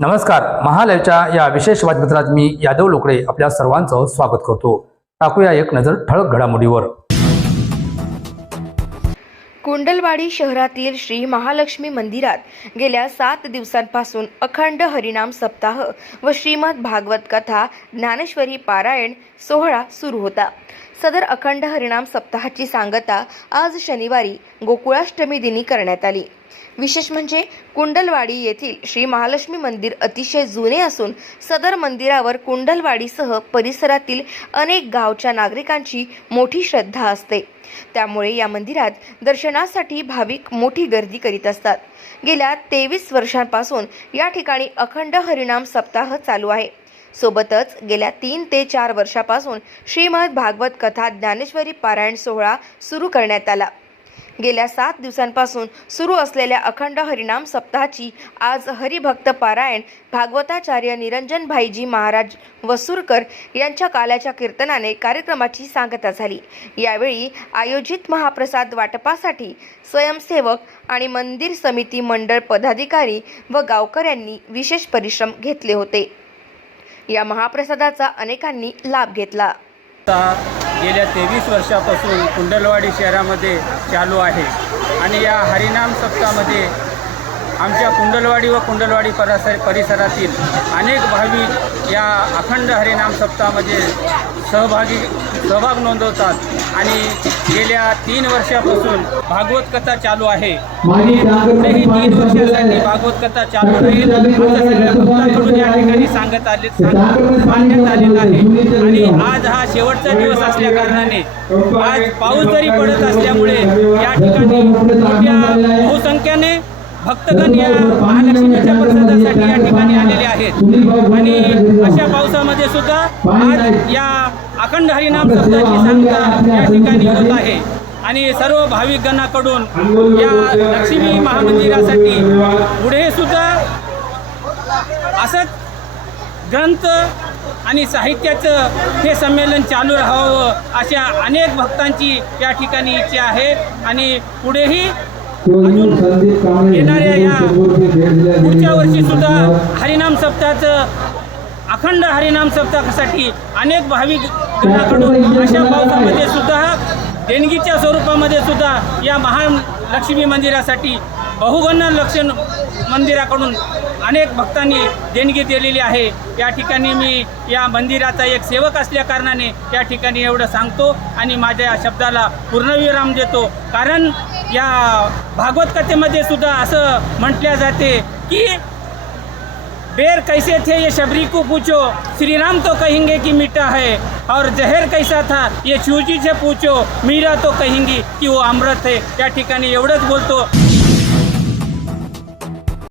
नमस्कार. महालयच्या या विशेष बातमीपत्रात मी यादव लोकडे आपल्या सर्वांचं स्वागत करतो. टाकूया एक नजर ठळक घडामोडीवर. कुंडलवाडी शहरातील श्री महालक्ष्मी मंदिरात गेल्या सात दिवसांपासून अखंड हरिनाम सप्ताह व श्रीमद भागवत कथा ज्ञानेश्वरी पारायण सोहळा सुरू होता. सदर अखंड हरिणाम सप्ताहाची सांगता आज शनिवारी गोकुळाष्टमी दिनी करण्यात आली. विशेष म्हणजे कुंडलवाडी येथील श्री महालक्ष्मी मंदिर अतिशय जुने असून सदर मंदिरावर कुंडलवाडीसह परिसरातील अनेक गावच्या नागरिकांची मोठी श्रद्धा असते. त्यामुळे या मंदिरात दर्शनासाठी भाविक मोठी गर्दी करीत असतात. गेल्या तेवीस वर्षांपासून या ठिकाणी अखंड हरिणाम सप्ताह चालू आहे. सोबतच गेल्या तीन ते चार वर्षापासून श्रीमद भागवत कथा ज्ञानेश्वरी पारायण सोहळा सुरू करण्यात आला. गेल्या सात दिवसांपासून सुरू असलेल्या अखंड हरिनाम सप्ताहाची आज हरिभक्त पारायण भागवताचार्य निरंजन भाईजी महाराज वसुरकर यांच्या काल्याच्या कीर्तनाने कार्यक्रमाची सांगता झाली. यावेळी आयोजित महाप्रसाद वाटपासाठी स्वयंसेवक आणि मंदिर समिती मंडळ पदाधिकारी व गावकऱ्यांनी विशेष परिश्रम घेतले होते. या महाप्रसादाचा अनेकांनी लाभ घेतला. गेल्या तेवीस वर्षापासून कुंडलवाडी शहरामध्ये चालू आहे. आणि या हरिनाम सप्ताहामध्ये आमच्या कुंडलवाडी व कुंडलवाडी परिसर परिसरातील अनेक भाविक या अखंड हरिनाम सप्ताहामध्ये सहभागी सहभाग नोंदवतात. आणि गेल्या तीन वर्षापासून भागवत कथा चालू आहे. आणि पुढेही तीन वर्षासाठी भागवत कथा चालू राहील. असं सगळ्या भक्तांकडून या ठिकाणी सांगत आले सांग मानण्यात आलेलं आहे आणि आज हा शेवटचा दिवस असल्या कारणाने आज पाऊस जरी पडत असल्यामुळे या ठिकाणी मोठ्या बहुसंख्याने भक्तगण या महालक्ष्मीच्या प्रसादासाठी या ठिकाणी आलेले आहेत. आणि अशा पावसामध्ये सुद्धा आज या अखंड हरिनाम सप्ताहाची सांगता या ठिकाणी होत आहे. आणि सर्व भाविकगणाकडून या लक्ष्मी महामंदिरासाठी पुढे सुद्धा असंच ग्रंथ आणि साहित्याचं हे संमेलन चालू राहावं अशा अनेक भक्तांची या ठिकाणी इच्छा आहे. आणि पुढेही अजून येणाऱ्या या पुढच्या वर्षी सुद्धा हरिनाम सप्ताहाचं अखंड हरिनाम सप्ताहासाठी अनेक भाविक अशा पावसामध्ये सुद्धा देणगीच्या स्वरूपामध्ये सुद्धा या महालक्ष्मी मंदिरासाठी बहुगण लक्ष मंदिराकडून अनेक भक्तांनी देणगी दिलेली आहे. या ठिकाणी मी या मंदिराचा एक सेवक असल्या कारणाने या ठिकाणी एवढं सांगतो आणि माझ्या या शब्दाला पूर्णविराम देतो. कारण या भागवत कथेमध्ये सुद्धा असं म्हटल्या जाते की बेर कैसे थे ये शबरी को पूछो? श्री राम तो कहेंगे कि मीठा है, और जहर कैसा था ये शिवजी से पूछो, मीरा तो कहेंगी कि वो अमृत है। या ठिकाने एवढंच बोलतो?